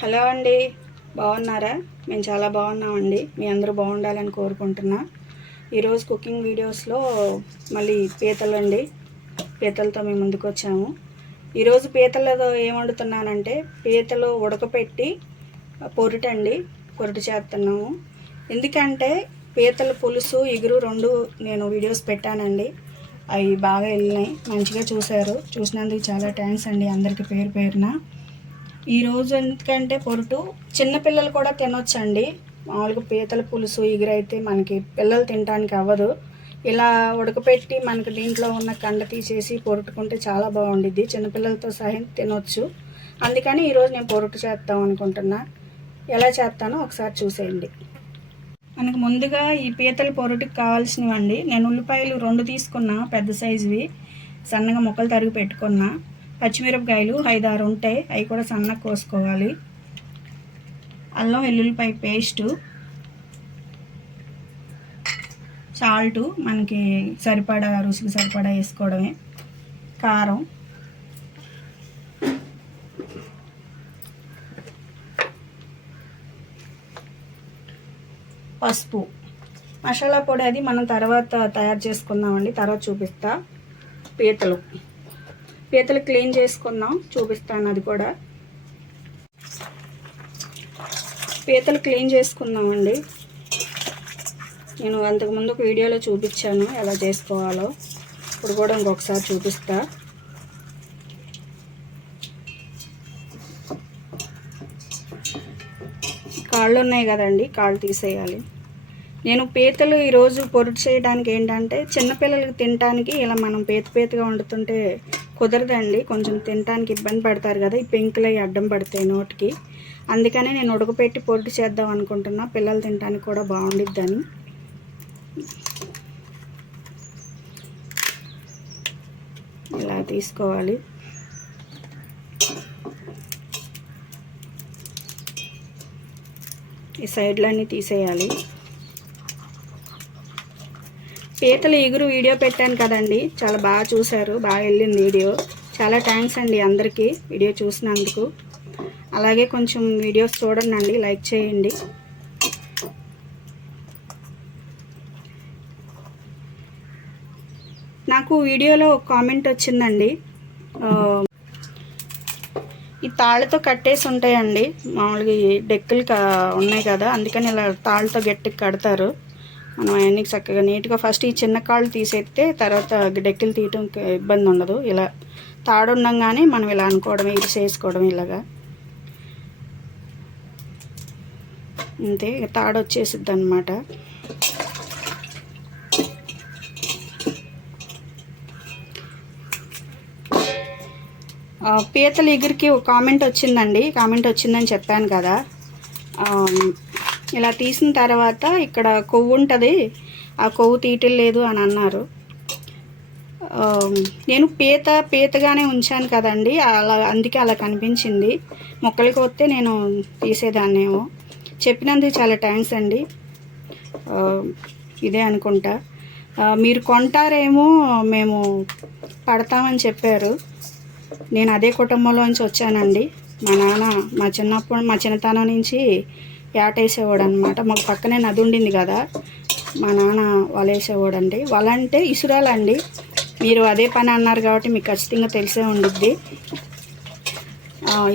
Hello అండి, బాగున్నారా? మేము చాలా బాగున్నామండి. మీ అందరూ బాగుండాలని కోరుకుంటున్నా. ఈరోజు కుకింగ్ వీడియోస్లో మళ్ళీ పీతలండి, పీతలతో మేము ముందుకు వచ్చాము. ఈరోజు పీతలతో ఏం వండుతున్నానంటే పీతలు ఉడకపెట్టి పొరుటు చేస్తున్నాము. ఎందుకంటే పీతల పులుసు ఇగురు రెండు నేను వీడియోస్ పెట్టానండి. అవి బాగా వెళ్ళినాయి, మంచిగా చూసినందుకు చాలా థ్యాంక్స్ అండి అందరికీ పేరు పేరున. ఈరోజు ఎందుకంటే పొరుటు చిన్నపిల్లలు కూడా తినొచ్చండి. మామూలుగా పీతల పులుసు ఎగురైతే మనకి పిల్లలు తినడానికి అవ్వదు. ఇలా ఉడకపెట్టి మనకి దీంట్లో ఉన్న కండ తీసేసి పొరుటుకుంటే చాలా బాగుండిద్ది, చిన్నపిల్లలతో సహా తినొచ్చు. అందుకని ఈరోజు నేను పొరుటు చేద్దాం అనుకుంటున్నా. ఎలా చేస్తానో ఒకసారి చూసేయండి. మనకు ముందుగా ఈ పీతల పొరుటుకి కావాల్సినవండి, నేను ఉల్లిపాయలు 2 తీసుకున్నా, పెద్ద సైజువి సన్నగా ముక్కలు తరిగి పెట్టుకున్నా. పచ్చిమిరపకాయలు 5-6 ఉంటాయి, అవి కూడా సన్నగా కోసుకోవాలి. అల్లం వెల్లుల్లిపాయ పేస్టు, సాల్టు మనకి సరిపడా, రుచికి సరిపడా వేసుకోవడమే, కారం, పసుపు. మసాలా పొడి అది మనం తర్వాత తయారు చేసుకుందామండి, తర్వాత చూపిస్తా. పీతలు క్లీన్ చేసుకుందాం, చూపిస్తాను అది కూడా. పీతలు క్లీన్ చేసుకుందామండి. నేను అంతకుముందు ఒక వీడియోలో చూపించాను ఎలా చేసుకోవాలో, ఇప్పుడు కూడా ఇంకొకసారి చూపిస్తా. కాళ్ళు ఉన్నాయి కదండి, కాళ్ళు తీసేయాలి. నేను పీతలు ఈరోజు పొరుటు చేయడానికి ఏంటంటే చిన్నపిల్లలకి తినడానికి ఇలా మనం పీతగా వండుతుంటే కుదరదండి, కొంచెం తినడానికి ఇబ్బంది పడతారు కదా, ఈ పెంకులు అవి అడ్డం పడతాయి నోటికి. అందుకనే నేను ఉడకపెట్టి పొరుటు చేద్దాం అనుకుంటున్నా, పిల్లలు తినడానికి కూడా బాగుండిద్దని. ఇలా తీసుకోవాలి. ఈ సైడ్లన్నీ తీసేయాలి. పీతల ఎగురు వీడియో పెట్టాను కదండి, చాలా బాగా చూశారు, బాగా వెళ్ళింది వీడియో. చాలా థ్యాంక్స్ అండి అందరికీ వీడియో చూసినందుకు. అలాగే కొంచెం వీడియోస్ చూడండి, లైక్ చేయండి. నాకు వీడియోలో కామెంట్ వచ్చిందండి, ఈ తాళ్ళతో కట్టేసి ఉంటాయండి, మామూలుగా డెక్కులు ఉన్నాయి కదా, అందుకని ఇలా తాళ్ళతో గట్టికి కడతారు. మనం అవన్నీ చక్కగా నీట్గా ఫస్ట్ ఈ చిన్న కాళ్ళు తీసేస్తే తర్వాత డెక్కులు తీయటం ఇబ్బంది ఉండదు. ఇలా తాడు ఉండగానే మనం ఇలా అనుకోవడం, ఇరిసేసుకోవడం ఇలాగా, అంతే. తాడు వచ్చేసిద్ది అన్నమాట. పీతల ఎగురికి ఒక కామెంట్ వచ్చిందని చెప్పాను కదా. ఇలా తీసిన తర్వాత ఇక్కడ కొవ్వు ఉంటుంది, ఆ కొవ్వు తీయటం లేదు అని అన్నారు. నేను పీతగానే ఉంచాను కదండి, అందుకే అలా కనిపించింది. మొక్కలకి వస్తే నేను తీసేదాన్నేమో. చెప్పినందుకు చాలా థ్యాంక్స్ అండి. ఇదే అనుకుంటా, మీరు కొంటారేమో, మేము పడతామని చెప్పారు. నేను అదే కుటుంబంలోంచి వచ్చానండి. మా నాన్న మా చిన్నతనం నుంచి వేటేసేవాడు అనమాట. మాకు పక్కనే నది ఉండింది కదా, మా నాన్న వలేసేవాడండి. వలంటే ఇసురాలండి, మీరు అదే పని అన్నారు కాబట్టి మీకు ఖచ్చితంగా తెలిసే ఉండిద్ది.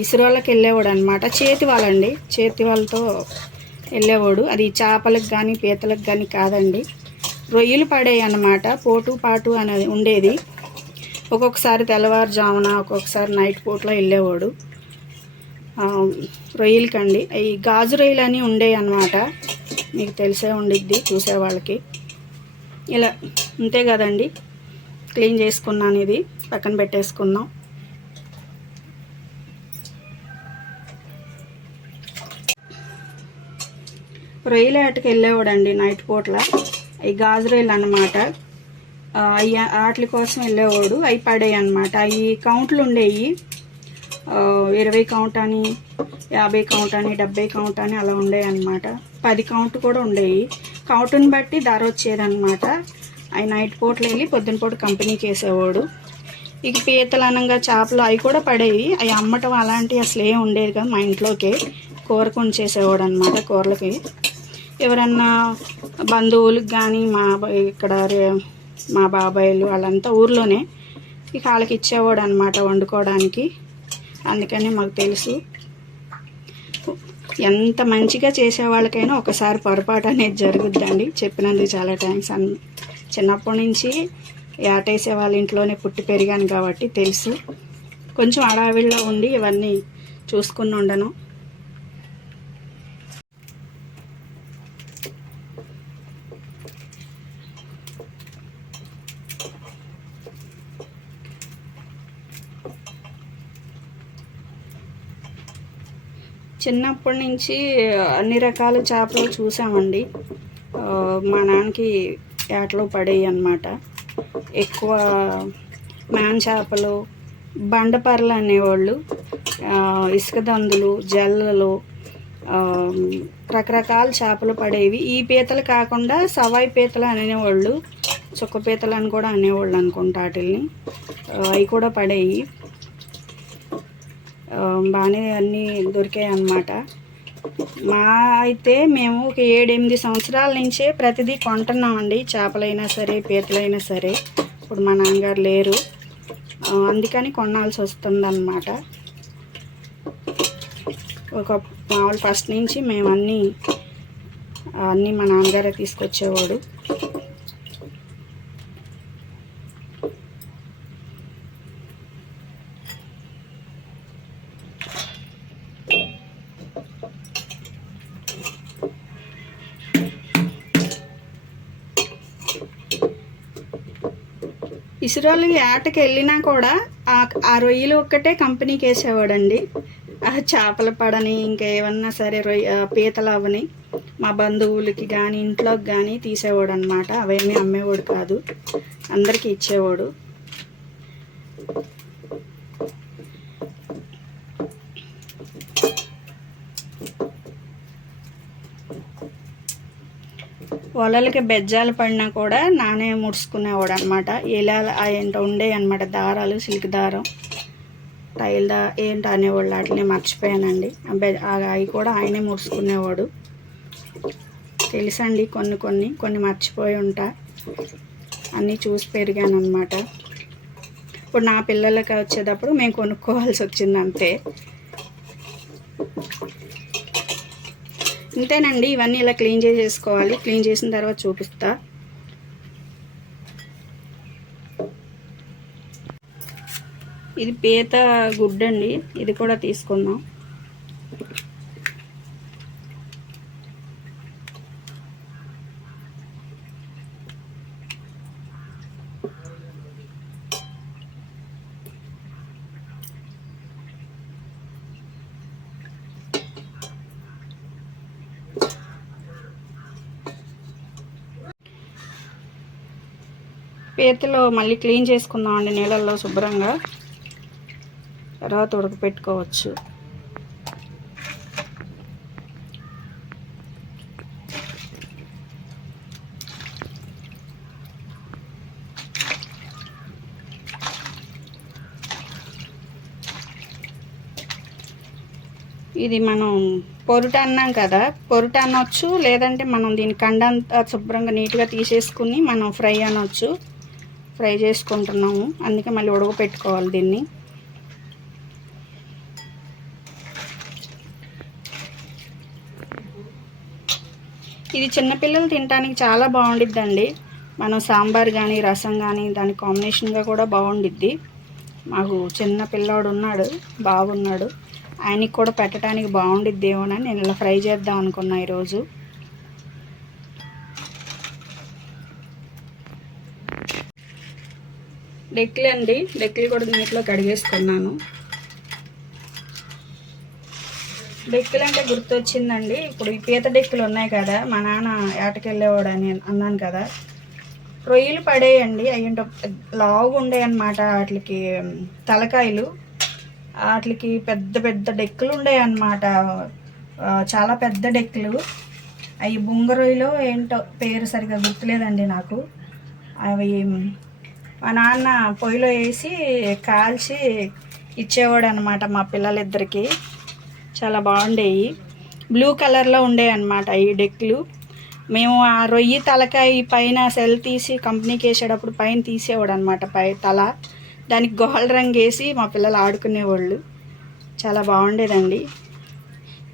ఇసురాళ్ళకి వెళ్ళేవాడు అనమాట, చేతి వాళ్ళతో వెళ్ళేవాడు. అది చేపలకు కానీ పీతలకు కానీ కాదండి, రొయ్యలు పడేవి అన్నమాట. పాటు అనేది ఉండేది. ఒక్కొక్కసారి తెల్లవారుజామున, ఒక్కొక్కసారి నైట్ పూట్లో వెళ్ళేవాడు రొయ్యలకండి. అవి గాజు రొయ్యలు అని ఉండేవి అన్నమాట, మీకు తెలిసే ఉండిద్ది చూసేవాళ్ళకి. ఇలా అంతే కదండి, క్లీన్ చేసుకున్నాను, ఇది పక్కన పెట్టేసుకుందాం. రొయ్యల ఆటకి వెళ్ళేవాడండి నైట్ పూట్ల. అవి గాజు రొయ్యలు అన్నమాట, వాటి కోసం వెళ్ళేవాడు. అవి పడేవి అన్నమాట. అవి కౌంట్లు ఉండేవి, 20 కౌంట్ అని, 50 కౌంట్ అని, 70 కౌంట్ అని అలా ఉండేవి అన్నమాట. 10 కౌంట్ కూడా ఉండేవి. కౌంటుని బట్టి ధర వచ్చేదన్నమాట. అవి నైట్ పూటలు వెళ్ళి పొద్దున పూట కంపెనీకి వేసేవాడు. ఇక పీతలు అనగా చేపలు అవి కూడా పడేవి. అవి అమ్మటం అలాంటివి అసలు ఏం ఉండేది కదా. మా ఇంట్లోకే కూరకు ఉంచేసేవాడు అనమాట. కూరలకి ఎవరన్నా బంధువులకు కానీ ఇక్కడ మా బాబాయిలు వాళ్ళంతా ఊర్లోనే, ఇక వాళ్ళకి ఇచ్చేవాడు అనమాట వండుకోవడానికి. అందుకని మాకు తెలుసు. ఎంత మంచిగా చేసేవాళ్ళకైనా ఒకసారి పొరపాటు అనేది జరుగుద్దండి. చెప్పినందుకు చాలా థ్యాంక్స్. చిన్నప్పటి నుంచి ఏటేసే వాళ్ళ ఇంట్లోనే పుట్టి పెరిగాను కాబట్టి తెలుసు. కొంచెం అడావిడిలో ఉండి ఇవన్నీ చూసుకుని ఉండను. చిన్నప్పటి నుంచి అన్ని రకాల చేపలు చూసామండి. మా నాన్నకి ఏటలో పడేవి అన్నమాట. ఎక్కువ మ్యాన్ చేపలు, బండపర్లు అనేవాళ్ళు, ఇసుక దందులు, జల్లలు, రకరకాల చేపలు పడేవి. ఈ పీతలు కాకుండా సవాయి పీతలు అనేవాళ్ళు, చుక్క పీతలు అని కూడా అనేవాళ్ళు అనుకుంటా. వాటిని అవి కూడా పడేవి. బాగానే అన్నీ దొరికాయి అన్నమాట. అయితే మేము ఒక 7-8 సంవత్సరాల నుంచే ప్రతిదీ కొంటున్నామండి. చేపలైనా సరే, పీతలైనా సరే. ఇప్పుడు మా నాన్నగారు లేరు, అందుకని కొనాల్సి వస్తుంది అన్నమాట. ఒక మామూలు ఫస్ట్ నుంచి మేము అన్నీ మా నాన్నగారే తీసుకొచ్చేవాడు. ఇసురాలు ఏటకి వెళ్ళినా కూడా ఆ రొయ్యలు ఒక్కటే కంపెనీకి వేసేవాడండి. ఆ చేపల పడని ఇంకా ఏమన్నా సరే పీతలు అవని మా బంధువులకి కానీ ఇంట్లోకి కానీ తీసేవాడు అనమాట. అవేమీ అమ్మేవాడు కాదు, అందరికీ ఇచ్చేవాడు. వలలకి బెజ్జాలు పడినా కూడా నానే ముడుచుకునేవాడు అనమాట. ఇలా ఏంటో ఉండే అనమాట, దారాలు, సిల్క్ దారం, టైల్ ఏంటో అనేవాళ్ళు. వాటిని మర్చిపోయానండి. అవి కూడా ఆయనే ముడుచుకునేవాడు. తెలుసండి, కొన్ని మర్చిపోయి ఉంటా. అన్నీ చూసి పెరిగాను అనమాట. ఇప్పుడు నా పిల్లలకి వచ్చేటప్పుడు మేము కొనుక్కోవాల్సి వచ్చింది అంతే. ఇంతేనండి. ఇవన్నీ ఇలా క్లీన్ చేసేసుకోవాలి. క్లీన్ చేసిన తర్వాత చూపిస్తా. ఇది పీత గుడ్డండి, ఇది కూడా తీసుకుందాం. పీతలో మళ్ళీ క్లీన్ చేసుకుందాం అండి నీళ్ళల్లో శుభ్రంగా. తర్వాత ఉడకపెట్టుకోవచ్చు. ఇది మనం పొరుట అన్నాం కదా, పొరుట అనొచ్చు, లేదంటే మనం దీని కండంతా శుభ్రంగా నీట్గా తీసేసుకుని మనం ఫ్రై అనొచ్చు. ఫ్రై చేసుకుంటున్నాము, అందుకే మళ్ళీ ఉడకపెట్టుకోవాలి దీన్ని. ఇది చిన్నపిల్లలు తినడానికి చాలా బాగుండిద్దండి. మనం సాంబార్ కానీ రసం కానీ దాని కాంబినేషన్గా కూడా బాగుండిద్ది. మాకు చిన్న పిల్లోడు ఉన్నాడు, బాగున్నాడు, ఆయనకి కూడా పెట్టడానికి బాగుండిద్ది ఏమోనని నేను ఇలా ఫ్రై చేద్దాం అనుకున్నా ఈరోజు. డెక్కులు అండి, డెక్కులు కూడా నీటిలో కడిగేసుకున్నాను. డెక్కులు అంటే గుర్తొచ్చిందండి. ఇప్పుడు ఈ పీత డెక్కులు ఉన్నాయి కదా, మా నాన్న ఏటకెళ్ళేవాడు అని అన్నాను కదా, రొయ్యలు పడేయండి. అయ్యింటో లావుగా ఉండే అన్నమాట. వాటికి తలకాయలు, వాటికి పెద్ద పెద్ద డెక్కులు ఉండే అన్నమాట. చాలా పెద్ద డెక్కులు. అవి బుంగ రొయ్యలు ఏంటో పేరు సరిగ్గా గుర్తులేదండి నాకు. అవి మా నాన్న పొయ్యిలో వేసి కాల్చి ఇచ్చేవాడు అనమాట మా పిల్లలిద్దరికి. చాలా బాగుండేవి. బ్లూ కలర్లో ఉండేవి అనమాట ఈ డెక్కులు. మేము ఆ రొయ్యి తలకాయ పైన సెల్ తీసి కంపెనీకి వేసేటప్పుడు పైన తీసేవాడు అనమాట, తల. దానికి గోల్డ్ రంగు వేసి మా పిల్లలు ఆడుకునేవాళ్ళు. చాలా బాగుండేదండి.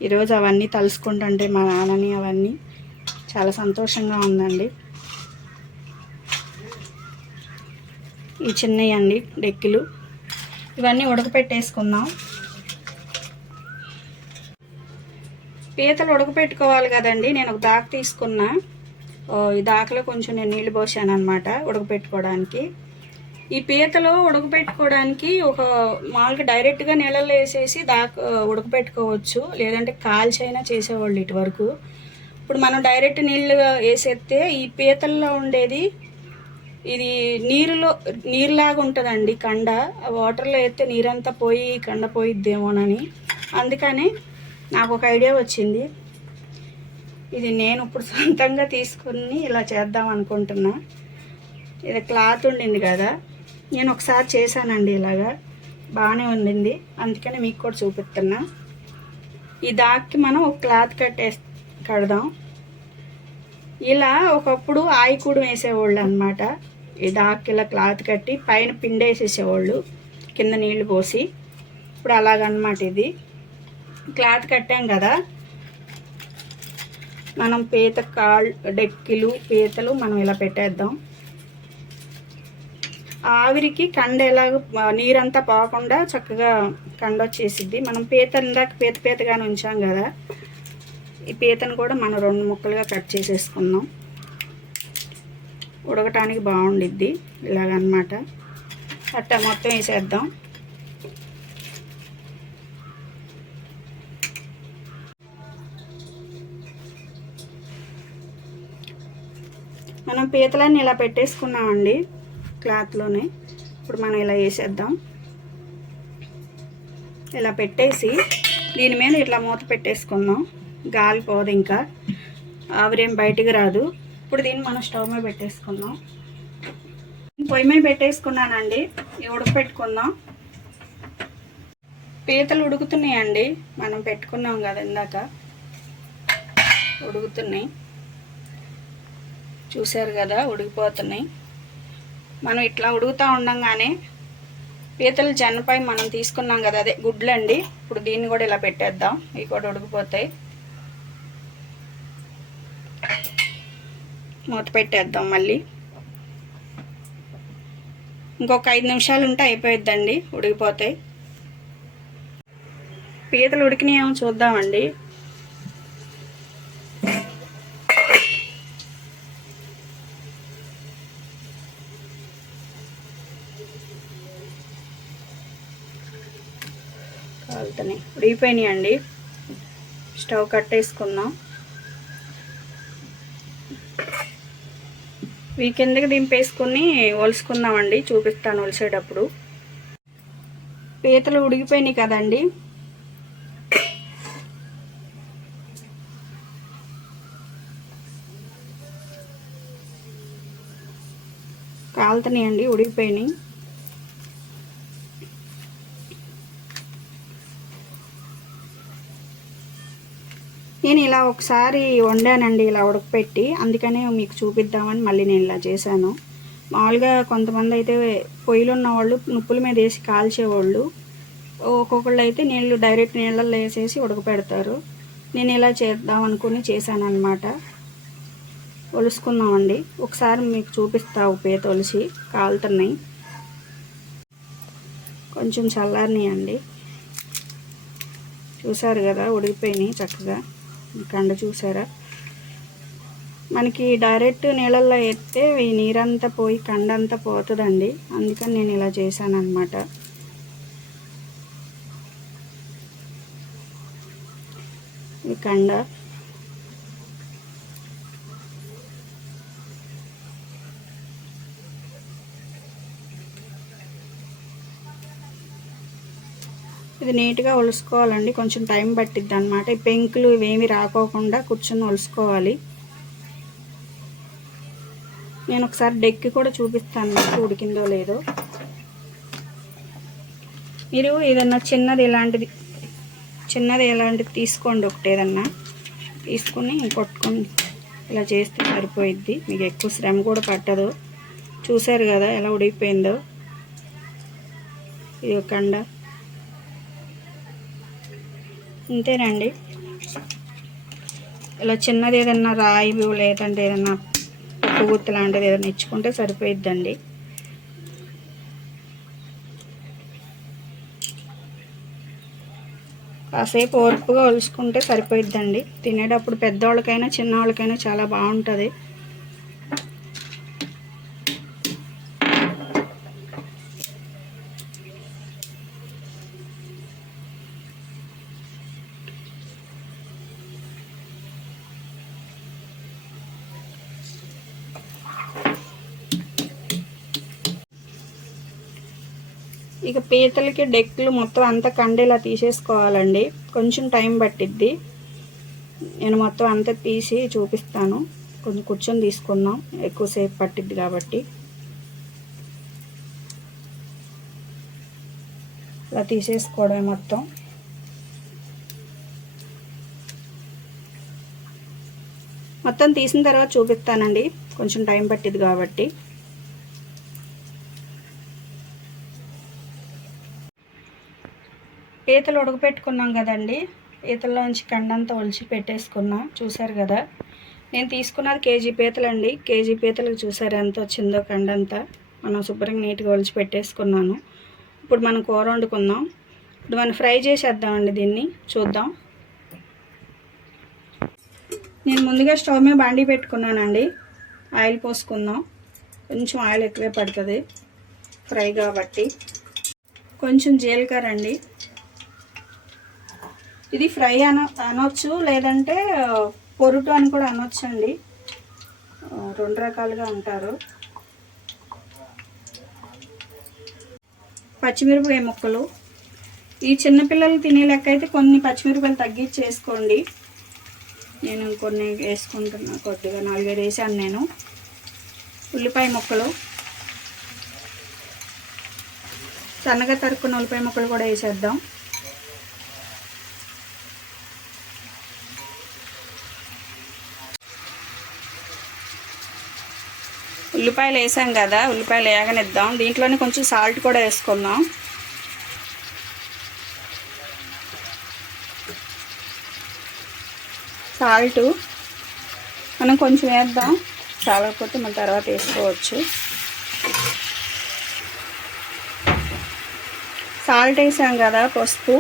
ఈరోజు అవన్నీ తలుసుకుంటుంటే మా నాన్నని అవన్నీ చాలా సంతోషంగా ఉందండి. ఈ చిన్నవి అండి డెక్కులు. ఇవన్నీ ఉడకపెట్టేసుకుందాం. పీతలు ఉడకపెట్టుకోవాలి కదండి. నేను ఒక దాక తీసుకున్నా. ఈ దాకలో కొంచెం నేను నీళ్ళు పోసాను అనమాట ఉడకపెట్టుకోవడానికి. ఈ పీతలు ఉడకపెట్టుకోవడానికి ఒక మామూలుగా డైరెక్ట్గా నీళ్ళల్లో వేసేసి ఉడకపెట్టుకోవచ్చు, లేదంటే కాల్చైనా చేసేవాళ్ళు ఇటువరకు. ఇప్పుడు మనం డైరెక్ట్ నీళ్ళు వేసేస్తే ఈ పీతల్లో ఉండేది ఇది నీరులాగా ఉంటుందండి కండ. వాటర్లో వేస్తే నీరంతా పోయి కండ పోయిద్దేమోనని అందుకని నాకు ఒక ఐడియా వచ్చింది. ఇది నేను ఇప్పుడు సొంతంగా తీసుకుని ఇలా చేద్దాం అనుకుంటున్నా. ఇది క్లాత్ ఉండింది కదా, నేను ఒకసారి చేశానండి ఇలాగా, బాగానే ఉండింది. అందుకని మీకు కూడా చూపిస్తున్నా. ఈ దాక్కి మనం ఒక క్లాత్ కడదాం. ఇలా ఒకప్పుడు ఆయికూడు వేసేవాళ్ళు అనమాట. ఈ దాక్కి ఇలా క్లాత్ కట్టి పైన పిండేసేసేవాళ్ళు కింద నీళ్లు పోసి. ఇప్పుడు అలాగనమాట. ఇది క్లాత్ కట్టాం కదా, మనం డెక్కిలు పీతలు మనం ఇలా పెట్టేద్దాం. ఆవిరికి కండ ఎలాగ నీరంతా పోకుండా చక్కగా కండ వచ్చేసిద్ది. మనం ఇందాక పీతగానే ఉంచాం కదా, ఈ పీతను కూడా మనం 2 ముక్కలుగా కట్ చేసేసుకుందాం. ఉడకటానికి బాగుండిద్ది ఇలాగనమాట. అట్టా మొత్తం వేసేద్దాం. మనం పీతలన్నీ ఇలా పెట్టేసుకున్నామండి క్లాత్లోనే. ఇప్పుడు మనం ఇలా వేసేద్దాం. ఇలా పెట్టేసి దీని మీద ఇట్లా మూత పెట్టేసుకుందాం. గాలి పోదు, ఇంకా ఆవిరేం బయటికి రాదు. ఇప్పుడు దీన్ని మనం స్టవ్ మీద పెట్టేసుకుందాం. పొయ్యి మీద పెట్టేసుకున్నానండి. ఇవి ఉడకపెట్టుకుందాం. పీతలు ఉడుకుతున్నాయండి. మనం పెట్టుకున్నాం కదా ఇందాక, ఉడుకుతున్నాయి. చూసారు కదా, ఉడికిపోతున్నాయి. మనం ఇట్లా ఉడుకుతూ ఉండంగానే పీతలు జన్నపై మనం తీసుకున్నాం కదా, అదే గుడ్లు అండి. ఇప్పుడు దీన్ని కూడా ఇలా పెట్టేద్దాం. ఇవి కూడా ఉడికిపోతాయి. మూత పెట్టేద్దాం. మళ్ళీ ఇంకొక 5 నిమిషాలు ఉంటే అయిపోయిద్దండి, ఉడికిపోతాయి. పీతలు ఉడికినాయేమో చూద్దామండి. కాలుతున్నాయి, ఉడికిపోయినాయండి. స్టవ్ కట్టేసుకుందాం. ఈ కిందకి దింపేసుకుని ఒలుసుకుందామండి. చూపిస్తాను ఒలిసేటప్పుడు. పీతలు ఉడికిపోయినాయి కదండి. కాలుతున్నాయండి, ఉడికిపోయినాయి. నేను ఇలా ఒకసారి వండానండి, ఇలా ఉడకపెట్టి. అందుకనే మీకు చూపిద్దామని మళ్ళీ నేను ఇలా చేశాను. మామూలుగా కొంతమంది అయితే పొయ్యిలో ఉన్న వాళ్ళు నుప్పుల మీద వేసి కాల్చేవాళ్ళు. ఒక్కొక్కళ్ళు అయితే డైరెక్ట్ నీళ్ళల్లో వేసేసి ఉడకపెడతారు. నేను ఇలా చేద్దాం అనుకుని చేశాను అనమాట. ఒలుసుకుందామండి. ఒకసారి మీకు చూపిస్తావు పీత ఒలిసి. కాలుతున్నాయి, కొంచెం చల్లారినాయండి. చూసారు కదా, ఉడికిపోయినాయి చక్కగా. కండ చూసారా. మనకి డైరెక్ట్ నీళ్ళల్లో వేస్తే ఈ నీరంతా పోయి కండంతా పోతుందండి. అందుకని నేను ఇలా చేశాను అనమాట. ఈ కండ ఇది నీట్గా ఒలుసుకోవాలండి. కొంచెం టైం పట్టిద్ది అనమాట. ఈ పెంకులు ఇవేమి రాకోకుండా కూర్చొని ఒలుసుకోవాలి. నేను ఒకసారి డెక్కి కూడా చూపిస్తాను మీకు ఉడికిందో లేదో. మీరు ఏదన్నా చిన్నది ఇలాంటిది తీసుకోండి, ఒకటి ఏదన్నా తీసుకుని కొట్టుకొని ఇలా చేస్తే సరిపోయిద్ది. మీకు ఎక్కువ శ్రమ కూడా పట్టదు. చూసారు కదా ఎలా ఉడికిపోయిందో. ఇది కండ అంతేనండి. ఇలా చిన్నది ఏదన్నా రాయి లేదంటే ఏదన్నా పువ్వుత్తు లాంటిది ఏదైనా ఇచ్చుకుంటే సరిపోయిద్దండి. కాసేపు ఓర్పుగా ఒలుచుకుంటే సరిపోయిద్దండి. తినేటప్పుడు పెద్దవాళ్ళకైనా చిన్నవాళ్ళకైనా చాలా బాగుంటుంది. ఇక పీతలకి డెక్కులు మొత్తం అంతా కండేలా తీసేసుకోవాలండి. కొంచెం టైం పట్టిద్ది. నేను మొత్తం అంతా తీసి చూపిస్తాను. కొంచెం కూర్చొని తీసుకుందాం, ఎక్కువసేపు పట్టిద్ది కాబట్టి. ఇలా తీసేసుకోవడమే మొత్తం. మొత్తం తీసిన తర్వాత చూపిస్తానండి, కొంచెం టైం పట్టిద్ది కాబట్టి. పీతలు ఉడకపెట్టుకున్నాం కదండి, పీతల్లోంచి కండంతా ఒలిచి పెట్టేసుకున్నాం. చూసారు కదా, నేను తీసుకున్నది కేజీ పీతలండి. కేజీ పీతలకు చూసారు ఎంత వచ్చిందో కండంతా. మనం శుభ్రంగా నీట్గా ఒలిచి పెట్టేసుకున్నాను. ఇప్పుడు మనం కూర వండుకుందాం. ఇప్పుడు మనం ఫ్రై చేసేద్దామండి దీన్ని. చూద్దాం. నేను ముందుగా స్టవ్ మీద బాండీ పెట్టుకున్నానండి. ఆయిల్ పోసుకుందాం. కొంచెం ఆయిల్ ఎక్కువే పడుతుంది ఫ్రై కాబట్టి. కొంచెం జీలకర్ర అండి. ఇది ఫ్రై అనొచ్చు, లేదంటే పొరుటు అని కూడా అనొచ్చు అండి. రెండు రకాలుగా అంటారు. పచ్చిమిరపకాయ ముక్కలు. ఈ చిన్నపిల్లలు తినే లెక్క అయితే కొన్ని పచ్చిమిరపకాయలు తగ్గించి వేసుకోండి. నేను కొన్ని వేసుకుంటున్నా, కొద్దిగా 4-5 వేసాను నేను. ఉల్లిపాయ ముక్కలు, సన్నగా తరుక్కున్న ఉల్లిపాయ ముక్కలు కూడా వేసేద్దాం. ఉల్లిపాయలు వేసాం కదా, ఉల్లిపాయలు వేగనిద్దాం. దీంట్లోనే కొంచెం సాల్ట్ కూడా వేసుకుందాం. సాల్ట్ మనం కొంచెం వేద్దాం, చాలకపోతే మన తర్వాత వేసుకోవచ్చు. సాల్ట్ వేసాం కదా, పసుపు,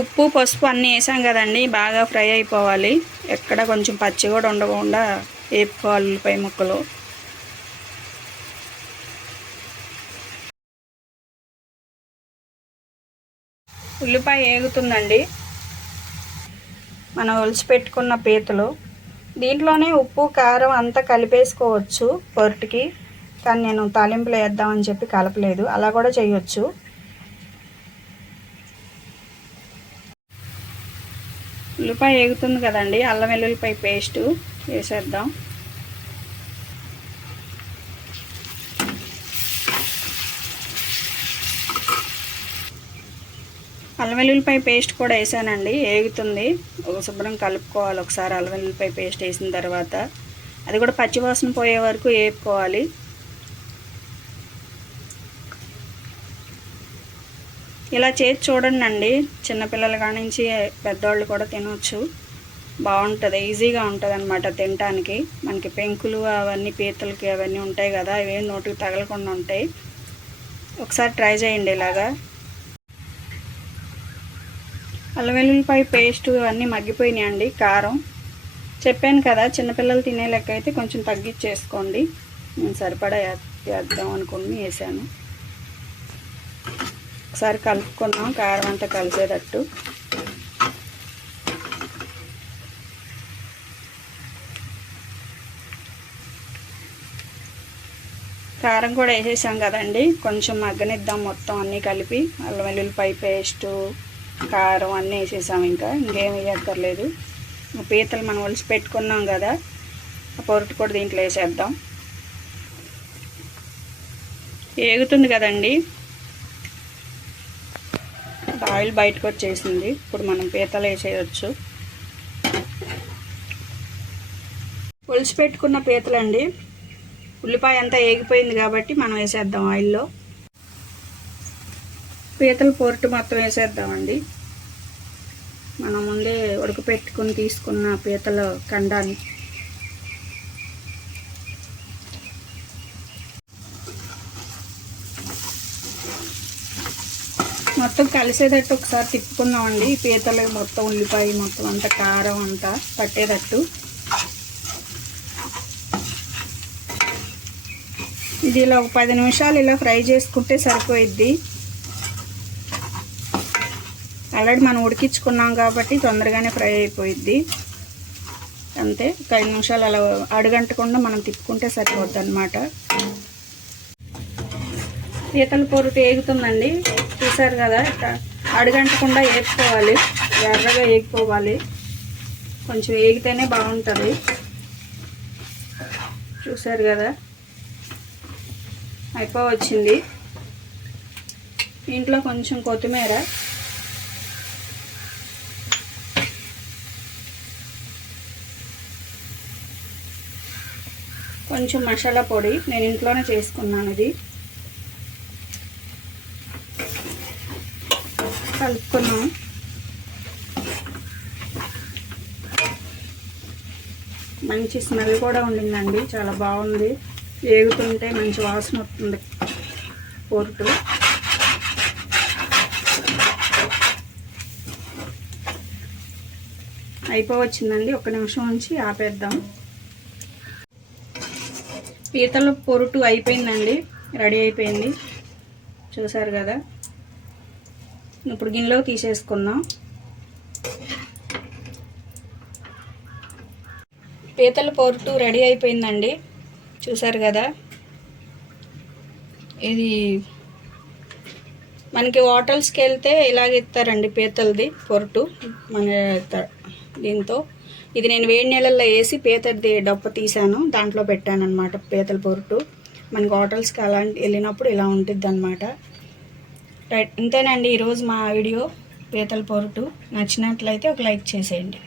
ఉప్పు, పసుపు అన్నీ వేసాం కదండి. బాగా ఫ్రై అయిపోవాలి. ఎక్కడ కొంచెం పచ్చి కూడా ఉండకుండా వేపుకోవాలి ఉల్లిపాయ ముక్కలు. ఉల్లిపాయ వేగుతుందండి. మనం ఒలిచి పెట్టుకున్న పీతలు దీంట్లోనే ఉప్పు, కారం అంతా కలిపేసుకోవచ్చు పొరటికి. కానీ నేను తాలింపులు వేద్దామని చెప్పి కలపలేదు. అలా కూడా చేయొచ్చు. ఉల్లిపాయ వేగుతుంది కదండి, అల్లం వెల్లుల్లిపాయ పేస్టు వేసేద్దాం. అల్లం వెల్లుల్లిపాయ పేస్ట్ కూడా వేసానండి. వేగుతుంది. ఒక శుభ్రం కలుపుకోవాలి ఒకసారి. అల్లం వెల్లుల్లిపాయ పేస్ట్ వేసిన తర్వాత అది కూడా పచ్చివాసన పోయే వరకు వేపుకోవాలి. ఇలా చేసి చూడండి అండి. చిన్నపిల్లల కాడి నుంచి పెద్దవాళ్ళు కూడా తినవచ్చు. బాగుంటుంది, ఈజీగా ఉంటుంది అన్నమాట తినటానికి. మనకి పెంకులు అవన్నీ పీతలకి అవన్నీ ఉంటాయి కదా, అవేం నోటికి తగలకుండా ఉంటాయి. ఒకసారి ట్రై చేయండి ఇలాగా. అల్లం వెల్లుల్లిపాయ పేస్ట్ అన్నీ మగ్గిపోయినాయండి. కారం చెప్పాను కదా, చిన్నపిల్లలు తినే లెక్క అయితే కొంచెం తగ్గించేసుకోండి. నేను సరిపడా వేద్దాం అనుకుని వేసాను. ఒకసారి కలుపుకుందాం, కారం అంతా కలిసేటట్టు. కారం కూడా వేసేసాం కదండి, కొంచెం మగ్గనిద్దాం మొత్తం అన్నీ కలిపి. అల్లం వెల్లుల్లిపాయ పేస్టు, కారం అన్నీ వేసేసాం. ఇంకేం వేయక్కర్లేదు. పీతలు మనం ఒలిసి పెట్టుకున్నాం కదా, ఆ పొరుటు కూడా దీంట్లో వేసేద్దాం. ఏగుతుంది కదండి, ఆయిల్ బయటకు వచ్చేసింది. ఇప్పుడు మనం పీతలు వేసేయచ్చు. ఒలిసి పెట్టుకున్న పీతలండి, ఉల్లిపాయ అంతా ఏగిపోయింది కాబట్టి మనం వేసేద్దాం ఆయిల్లో. పీతల పొరుటు మొత్తం వేసేద్దామండి. మనం ముందే ఉడకపెట్టుకుని తీసుకున్న పీతల కండాన్ని. మొత్తం కలిసేటట్టు ఒకసారి తిప్పుకుందామండి. పీతలు మొత్తం ఉల్లిపాయ మొత్తం అంతా కారం అంతా పట్టేటట్టు. ఇది ఇలా ఒక 10 నిమిషాలు ఇలా ఫ్రై చేసుకుంటే సరిపోయిద్ది. ఆల్రెడీ మనం ఉడికించుకున్నాం కాబట్టి తొందరగానే ఫ్రై అయిపోయిద్ది. అంతే, 5 నిమిషాలు అలా అడుగంటకుండా మనం తిప్పుకుంటే సరిపోద్ది అన్నమాట. పీతల పొరుటు ఏగుతుందండి, చూసారు కదా. అడుగంటకుండా ఏపుకోవాలి, ఎర్రగా ఏగిపోవాలి. కొంచెం ఏగితేనే బాగుంటుంది. చూసారు కదా, అయిపోవచ్చింది. ఇంట్లో కొంచెం కొత్తిమీర, కొంచెం మసాలా పొడి, నేను ఇంట్లోనే చేసుకున్నాను. ఇది కలుపుకున్నాం. మంచి స్మెల్ కూడా ఉండిందండి, చాలా బాగుంది. ఏగుతుంటే మంచి వాసన వస్తుంది పొరుటు. అయిపోవచ్చిందండి, 1 నిమిషం ఉంచి ఆపేద్దాం. పీతల పొరుటు అయిపోయిందండి, రెడీ అయిపోయింది. చూసారు కదా. ఇప్పుడు గిన్నెలో తీసేసుకుందాం. పీతల పొరుటు రెడీ అయిపోయిందండి, చూసారు కదా. ఇది మనకి హోటల్స్కి వెళ్తే ఇలాగ ఇస్తారండి పీతలది పొరుటు మన దీంతో. ఇది నేను వేడి నీళ్ళల్లో వేసి పీతది డొప్ప తీసాను, దాంట్లో పెట్టాను అనమాట పీతల పొరుటు. మనకి హోటల్స్కి అలాంటి వెళ్ళినప్పుడు ఇలా ఉంటుంది అనమాట. రైట్, ఇంతేనండి ఈరోజు మా వీడియో పీతల పొరుటు. నచ్చినట్లయితే ఒక లైక్ చేసేయండి.